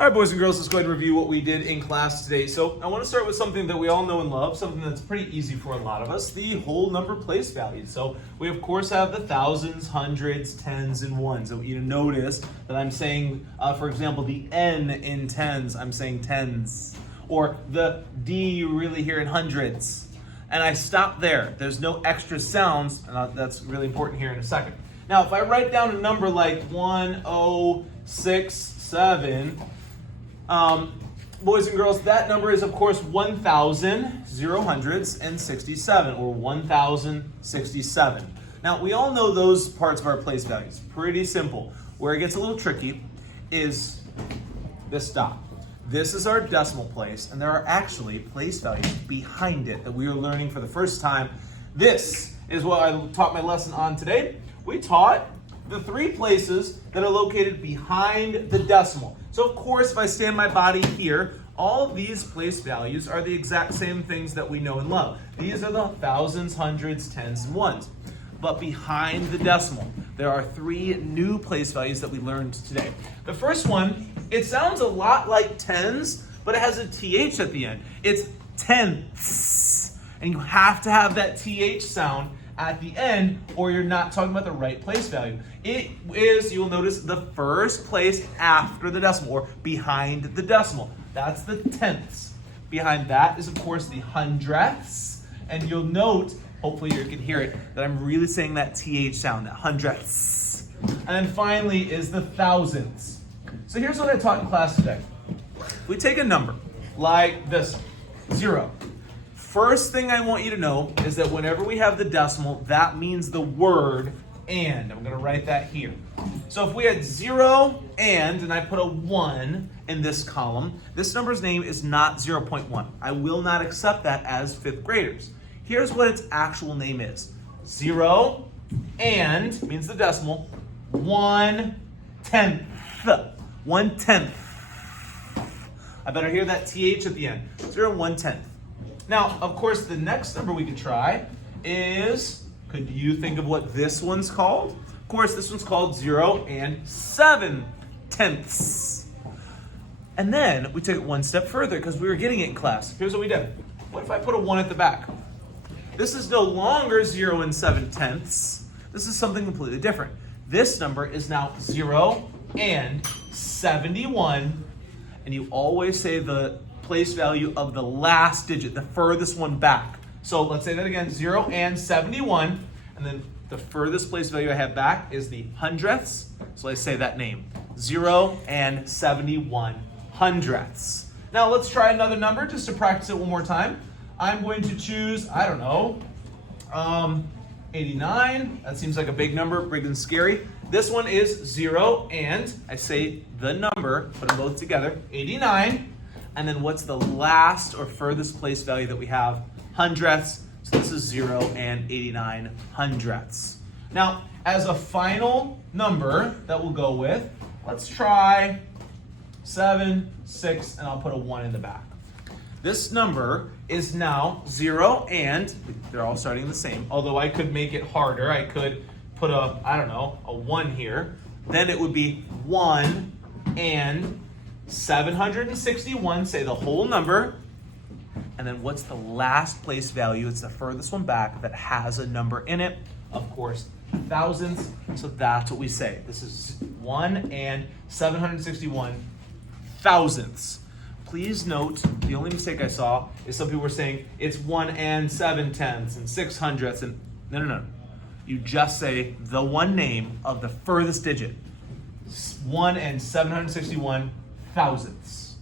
All right, boys and girls, let's go ahead and review what we did in class today. So I want to start with something that we all know and love, something that's pretty easy for a lot of us, the whole number place values. So we, of course, have the thousands, hundreds, tens, and ones. So you notice that I'm saying, for example, the N in tens, I'm saying tens. Or the D you really hear in hundreds. And I stop there. There's no extra sounds, and that's really important here in a second. Now, if I write down a number like 1067, boys and girls, that number is, of course, 1,067, or 1,067. Now, we all know those parts of our place values. Pretty simple. Where it gets a little tricky is this dot. This is our decimal place, and there are actually place values behind it that we are learning for the first time. This is what I taught my lesson on today. We taught the three places that are located behind the decimal. So of course, if I stand my body here, all of these place values are the exact same things that we know and love. These are the thousands, hundreds, tens, and ones. But behind the decimal, there are three new place values that we learned today. The first one, it sounds a lot like tens, but it has a TH at the end. It's tenths. And you have to have that TH sound at the end, or you're not talking about the right place value. It is, you'll notice, the first place after the decimal, or behind the decimal. That's the tenths. Behind that is, of course, the hundredths. And you'll note, hopefully you can hear it, that I'm really saying that TH sound, that hundredths. And then finally is the thousandths. So here's what I taught in class today. We take a number like this, 0. First thing I want you to know is that whenever we have the decimal, that means the word and. I'm going to write that here. So if we had 0 and I put a 1 in this column, this number's name is not 0.1. I will not accept that as 5th graders. Here's what its actual name is. 0 and means the decimal, 1/10. 1/10. I better hear that TH at the end. 0 1/10. Now, of course, the next number we could try is, could you think of what this one's called? Of course, this one's called 0 7/10. And then we took it one step further because we were getting it in class. Here's what we did. What if I put a 1 at the back? This is no longer 0 7/10. This is something completely different. This number is now 0 71, and you always say the place value of the last digit, the furthest one back. So let's say that again, 0 71, and then the furthest place value I have back is the hundredths. So let's say that name, 0 71 hundredths. Now let's try another number just to practice it one more time. I'm going to choose, I don't know, 89. That seems like a big number, big and scary. This one is 0 and I say the number, put them both together, 89. And then what's the last or furthest place value that we have? Hundredths. So this is 0 89 hundredths. Now, as a final number that we'll go with, let's try 7, 6, and I'll put a 1 in the back. This number is now 0 and they're all starting the same. Although I could make it harder. I could put a 1 here. Then it would be 1 and 761, say the whole number. And then what's the last place value? It's the furthest one back that has a number in it. Of course, thousands. So that's what we say. This is 1 and 761 thousandths. Please note, the only mistake I saw is some people were saying it's 1 and 7/10 and 6 hundredths. And no. You just say the one name of the furthest digit. 1 and 761 thousandths.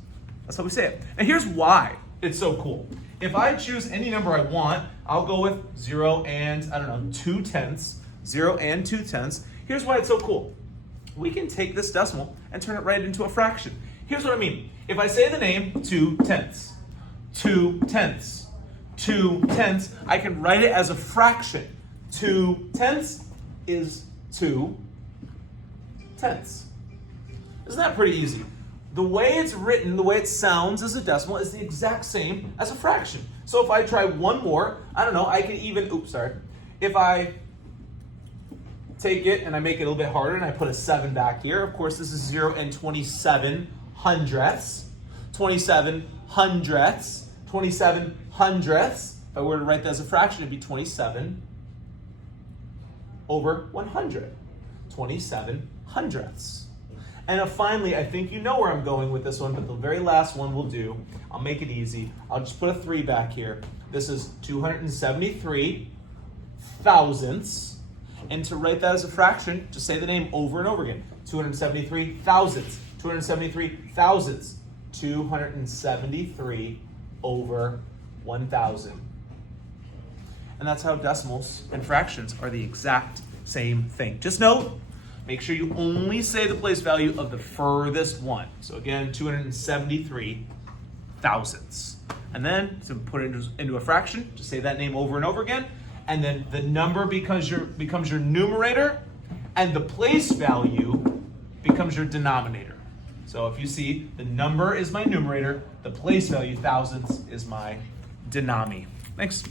That's how we say it. And here's why it's so cool. If I choose any number I want, I'll go with 0 and, 2/10. 0 and 2/10. Here's why it's so cool. We can take this decimal and turn it right into a fraction. Here's what I mean. If I say the name 2/10, 2/10, 2/10, I can write it as a fraction. 2/10 is 2/10. Isn't that pretty easy? The way it's written, the way it sounds as a decimal is the exact same as a fraction. So if I try one more, I can even, if I take it and I make it a little bit harder and I put a 7 back here, of course this is 0 and 27 hundredths, 27 hundredths, 27 hundredths. If I were to write that as a fraction, it'd be 27 over 100. 27 hundredths. And finally, I think you know where I'm going with this one, but the very last one will do. I'll make it easy. I'll just put a 3 back here. This is 273 thousandths. And to write that as a fraction, just say the name over and over again. 273 thousandths, 273 thousandths, 273 over 1,000. And that's how decimals and fractions are the exact same thing. Just note, make sure you only say the place value of the furthest one. So again, 273 thousandths. And then to put it into a fraction, just say that name over and over again. And then the number becomes your numerator, and the place value becomes your denominator. So if you see, the number is my numerator, the place value, thousandths, is my denominator. Thanks.